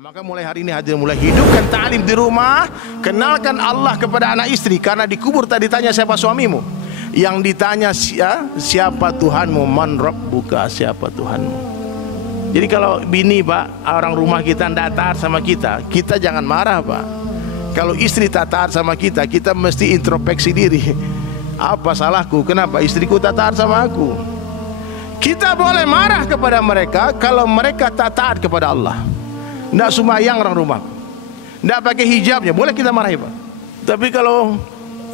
Maka mulai hari ini hadirin mulai hidupkan ta'lim di rumah, kenalkan Allah kepada anak istri. Karena dikubur tadi ditanya siapa suamimu, yang ditanya siapa Tuhanmu, man rabbuka, siapa Tuhanmu. Jadi kalau bini pak, orang rumah kita tidak taat sama kita, kita jangan marah pak. Kalau istri tak taat sama kita, kita mesti introspeksi diri. Apa salahku, kenapa istriku tak taat sama aku? Kita boleh marah kepada mereka kalau mereka tak taat kepada Allah. Tidak sembahyang orang rumah, tidak pakai hijabnya, boleh kita marahi pak. Tapi kalau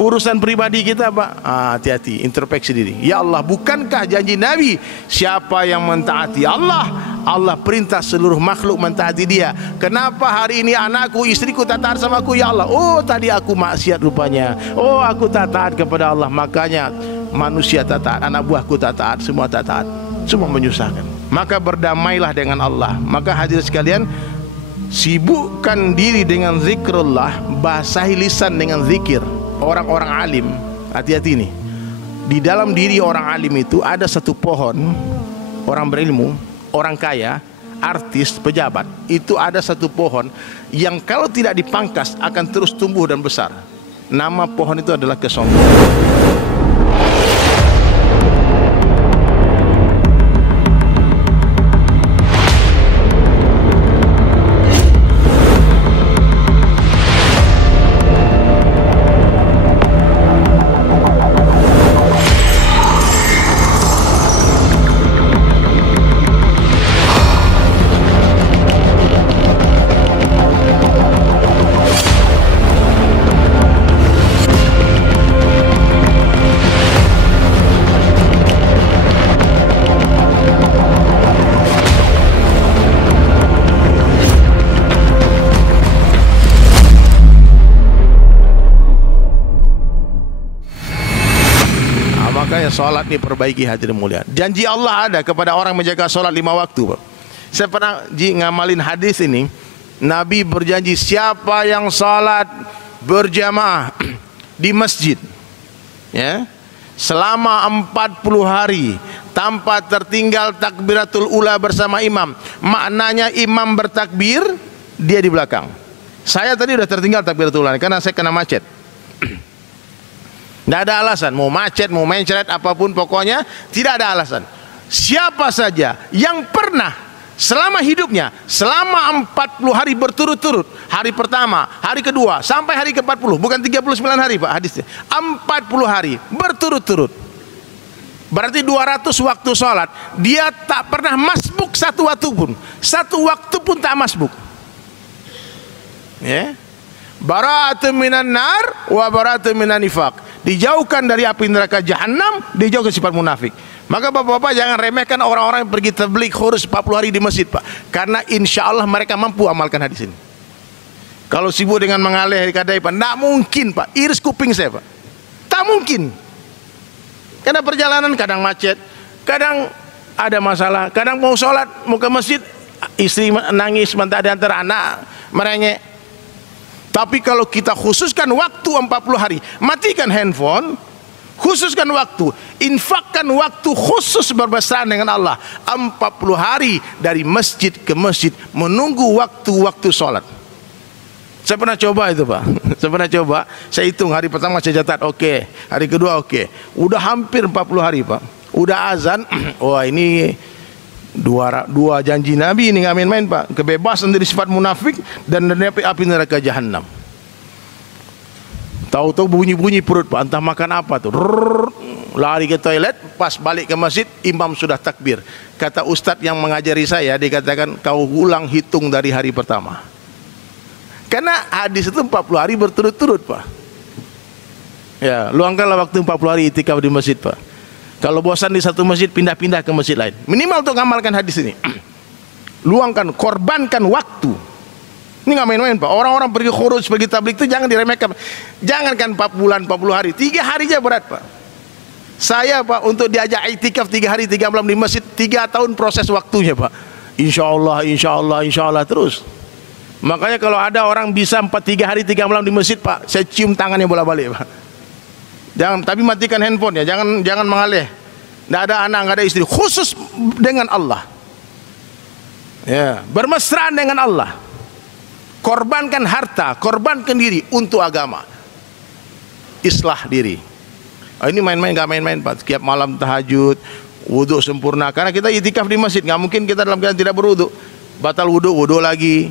urusan pribadi kita pak, hati-hati, introspeksi diri. Ya Allah, bukankah janji Nabi, siapa yang mentaati Allah, Allah perintah seluruh makhluk mentaati dia. Kenapa hari ini anakku, istriku tak taat sama aku? Ya Allah, oh tadi aku maksiat rupanya, oh aku tak taat kepada Allah, makanya manusia tak taat, anak buahku tak taat, semua tak taat, semua menyusahkan. Maka berdamailah dengan Allah. Maka hadirin sekalian, sibukkan diri dengan zikrullah, basahi lisan dengan zikir. Orang-orang alim, hati-hati nih, di dalam diri orang alim itu ada satu pohon. Orang berilmu, orang kaya, artis, pejabat, itu ada satu pohon yang kalau tidak dipangkas akan terus tumbuh dan besar. Nama pohon itu adalah kesombongan. Makanya sholat diperbaiki hadirin mulia. Janji Allah ada kepada orang menjaga sholat 5 waktu. Saya pernah ngamalin hadis ini. Nabi berjanji siapa yang sholat berjamaah di masjid, ya, selama 40 hari tanpa tertinggal takbiratul ula bersama imam. Maknanya imam bertakbir, dia di belakang. Saya tadi udah tertinggal takbiratul ula karena saya kena macet. Tidak ada alasan, mau macet, mau mencret, apapun pokoknya tidak ada alasan. Siapa saja yang pernah selama hidupnya, selama 40 hari berturut-turut, hari pertama, hari kedua, sampai hari ke-40, bukan 39 hari pak hadisnya, 40 hari berturut-turut, berarti 200 waktu sholat, dia tak pernah masbuk satu waktu pun tak masbuk, ya. Bara'atun minan nar wa bara'atun minan nifaq. Dijauhkan dari api neraka jahanam, dijauhkan sifat munafik. Maka bapak-bapak jangan remehkan orang-orang yang pergi tabligh khurus 40 hari di masjid pak, karena insya Allah mereka mampu amalkan hadis ini. Kalau sibuk dengan mengalih kadai pak, tidak mungkin pak, iris kuping saya pak, tak mungkin. Karena perjalanan kadang macet, kadang ada masalah, kadang mau sholat, mau ke masjid, istri nangis, mentah di antara anak merengek. Tapi kalau kita khususkan waktu 40 hari, matikan handphone, khususkan waktu, infakkan waktu khusus bermesraan dengan Allah 40 hari dari masjid ke masjid, menunggu waktu-waktu sholat. Saya pernah coba itu pak, saya pernah coba, saya hitung hari pertama saya catat, oke, hari kedua oke, udah hampir 40 hari pak, udah azan, wah ini dua janji Nabi ini nggak main-main pak, kebebasan dari sifat munafik dan dari api neraka jahanam. Tahu-tahu bunyi-bunyi perut pak, entah makan apa tuh, lari ke toilet, pas balik ke masjid imam sudah takbir. Kata ustadz yang mengajari saya, dikatakan kau ulang hitung dari hari pertama, karena hadis itu 40 hari berturut-turut pak. Ya, luangkanlah waktu 40 hari itikaf di masjid pak. Kalau bosan di satu masjid, pindah-pindah ke masjid lain. Minimal untuk mengamalkan hadis ini. Luangkan, korbankan waktu. Ini nggak main-main pak. Orang-orang pergi khurus, pergi tabligh itu jangan diremehkan. Jangankan 4 bulan, 40 hari, 3 hari aja berat pak. Saya pak, untuk diajak itikaf 3 hari 3 malam di masjid, 3 tahun proses waktunya pak. Insya Allah, insya Allah, insya Allah terus. Makanya kalau ada orang bisa 3 hari 3 malam di masjid pak, saya cium tangannya bola-balik pak. Jangan, tapi matikan handphone ya, jangan mengalih. Tidak ada anak, nggak ada istri, khusus dengan Allah. Ya, bermesraan dengan Allah. korbankan harta, korbankan diri untuk agama. Islah diri. Ini main-main, gak main-main Pak. Setiap malam tahajud, wudhu sempurna. Karena kita itikaf di masjid, gak mungkin kita dalam keadaan tidak berwudhu. Batal wudhu, wudhu lagi.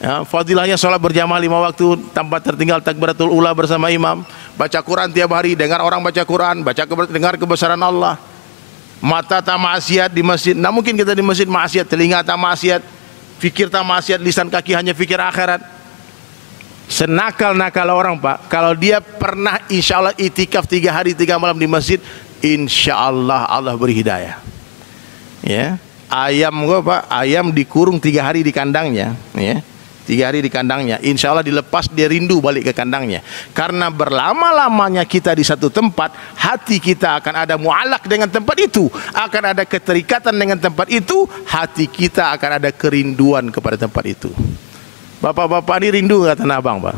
Ya, fadilahnya sholat berjamaah 5 waktu tanpa tertinggal takbiratul ula bersama imam. Baca Quran tiap hari, dengar orang baca Quran, dengar kebesaran Allah. Mata tak maksiat di masjid. Nah mungkin kita di masjid maksiat, telinga tak maksiat, fikir tak maksiat, lisan kaki hanya fikir akhirat. Senakal-nakal orang Pak, kalau dia pernah insya Allah itikaf 3 hari 3 malam di masjid, insya Allah Allah beri hidayah. Ya, ayam gua Pak, ayam dikurung 3 hari di kandangnya, ya. 3 hari di kandangnya, insya Allah dilepas dia rindu balik ke kandangnya. Karena berlama-lamanya kita di satu tempat, hati kita akan ada mu'alak dengan tempat itu, akan ada keterikatan dengan tempat itu, hati kita akan ada kerinduan kepada tempat itu. Bapak-bapak ini rindu nggak Tanah Abang Pak?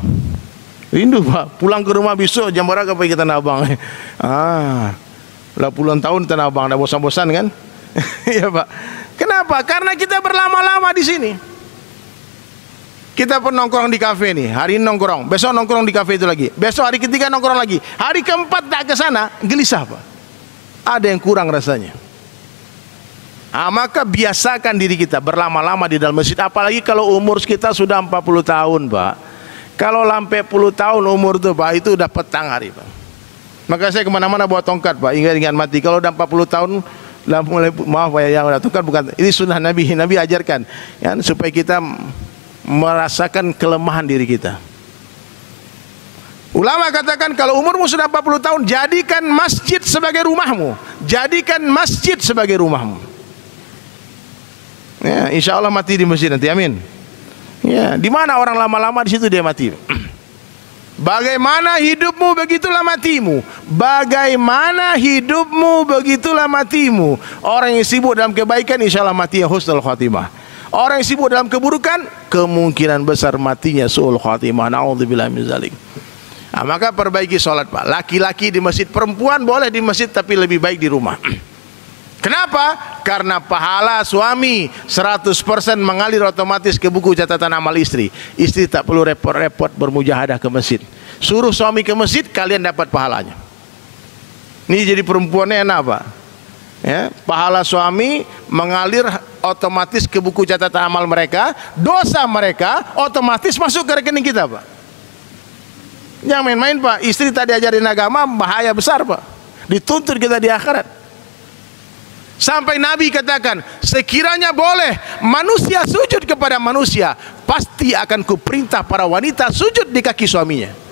Rindu Pak, pulang ke rumah besok jam berapa pergi ke Tanah Abang? Udah puluhan tahun Tanah Abang, udah bosan-bosan kan? Ya Pak. Kenapa? Karena kita berlama-lama di sini. Kita pun nongkrong di kafe nih, hari ini nongkrong, besok nongkrong di kafe itu lagi, besok hari ketiga nongkrong lagi, hari keempat tak ke sana, gelisah Pak. Ada yang kurang rasanya. Maka biasakan diri kita berlama-lama di dalam masjid, apalagi kalau umur kita sudah 40 tahun Pak. Kalau sampai 10 tahun umur itu Pak, itu udah petang hari Pak. Maka saya kemana-mana bawa tongkat Pak, ingat-ingat mati. Kalau udah 40 tahun, mulai, maaf Pak ya, yang udah tongkat bukan, ini sunnah Nabi, Nabi ajarkan ya, supaya kita merasakan kelemahan diri kita. Ulama katakan kalau umurmu sudah 40 tahun, jadikan masjid sebagai rumahmu. Jadikan masjid sebagai rumahmu. Ya, insya Allah mati di masjid nanti, amin. Ya, di mana orang lama-lama di situ dia mati. Bagaimana hidupmu begitulah matimu. Bagaimana hidupmu begitulah matimu. Orang yang sibuk dalam kebaikan insya Allah mati husnul khatimah. Orang yang sibuk dalam keburukan, kemungkinan besar matinya su'ul khatimah. Na'udzubillah min zalik. Maka perbaiki sholat Pak. Laki-laki di masjid, perempuan boleh di masjid tapi lebih baik di rumah. Kenapa? Karena pahala suami 100% mengalir otomatis ke buku catatan amal istri. Istri tak perlu repot-repot bermujahadah ke masjid. Suruh suami ke masjid, kalian dapat pahalanya. Ini jadi perempuannya enak Pak. Ya, pahala suami mengalir otomatis ke buku catatan amal mereka, dosa mereka otomatis masuk ke rekening kita Pak. Jangan main-main Pak, istri tak diajarin agama bahaya besar Pak, dituntut kita di akhirat. Sampai Nabi katakan, sekiranya boleh manusia sujud kepada manusia, pasti akan kuperintah para wanita sujud di kaki suaminya.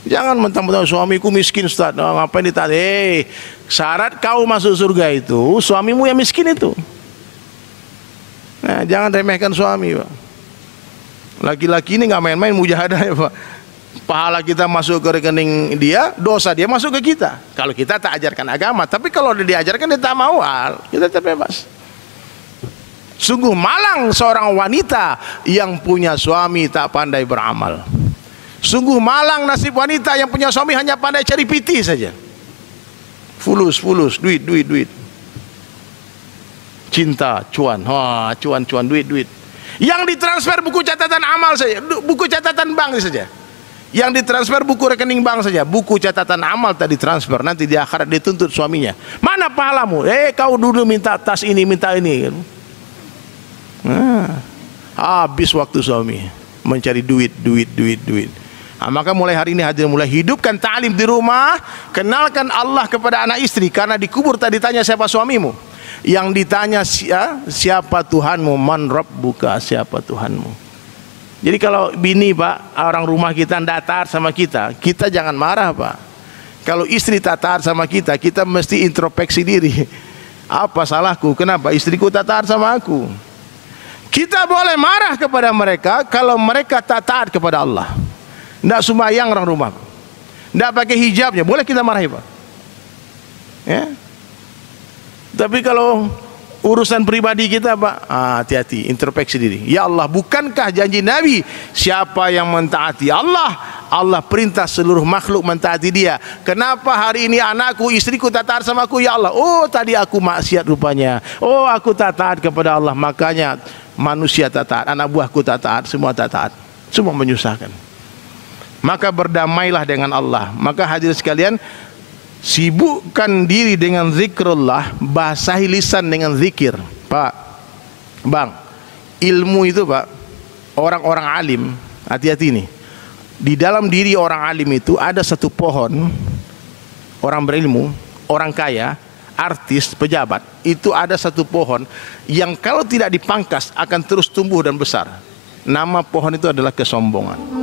Jangan mentang-mentang suamiku miskin Ustaz, ngapain ditaat? Syarat kau masuk surga itu suamimu yang miskin itu. Nah, jangan remehkan suami Pak. Laki-laki ini nggak main-main mujahadah ya Pak. Pahala kita masuk ke rekening dia, dosa dia masuk ke kita. Kalau kita tak ajarkan agama, tapi kalau dia diajarkan dia tak mau, kita terbebas. Sungguh malang seorang wanita yang punya suami tak pandai beramal. Sungguh malang nasib wanita yang punya suami hanya pandai cari piti saja. Fulus, duit. Cinta, cuan, cuan, duit. Yang ditransfer buku catatan amal saja, buku catatan bank saja. Yang ditransfer buku rekening bank saja, buku catatan amal tak ditransfer. Nanti di akhirat dituntut suaminya. Mana pahalamu? Kau dulu minta tas ini, minta ini. Habis waktu suami mencari duit. Maka mulai hari ini hadirin, mulai hidupkan ta'lim di rumah, kenalkan Allah kepada anak istri. Karena dikubur tadi ditanya siapa suamimu, yang ditanya siapa Tuhanmu, man rabbuka, siapa Tuhanmu. Jadi kalau bini Pak, orang rumah kita tidak taat sama kita, kita jangan marah Pak. Kalau istri tak taat sama kita, kita mesti introspeksi diri. Apa salahku? Kenapa istriku tak taat sama aku? Kita boleh marah kepada mereka kalau mereka tak taat kepada Allah. Tidak sembahyang orang rumah, tidak pakai hijabnya, boleh kita marahi Pak. Ya. Tapi kalau urusan pribadi kita Pak, hati-hati, introspeksi diri. Ya Allah, bukankah janji Nabi, siapa yang mentaati Allah, Allah perintah seluruh makhluk mentaati dia. Kenapa hari ini anakku, istriku tak taat sama aku? Ya Allah, oh tadi aku maksiat rupanya, oh aku tak taat kepada Allah, makanya manusia tak taat, anak buahku tak taat, semua tak taat, semua menyusahkan. Maka berdamailah dengan Allah. Maka hadirin sekalian, sibukkan diri dengan zikrullah, basahi lisan dengan zikir. Pak, bang, ilmu itu pak, orang-orang alim, hati-hati nih. Di dalam diri orang alim itu ada satu pohon. Orang berilmu, orang kaya, artis, pejabat, itu ada satu pohon yang kalau tidak dipangkas akan terus tumbuh dan besar. Nama pohon itu adalah kesombongan.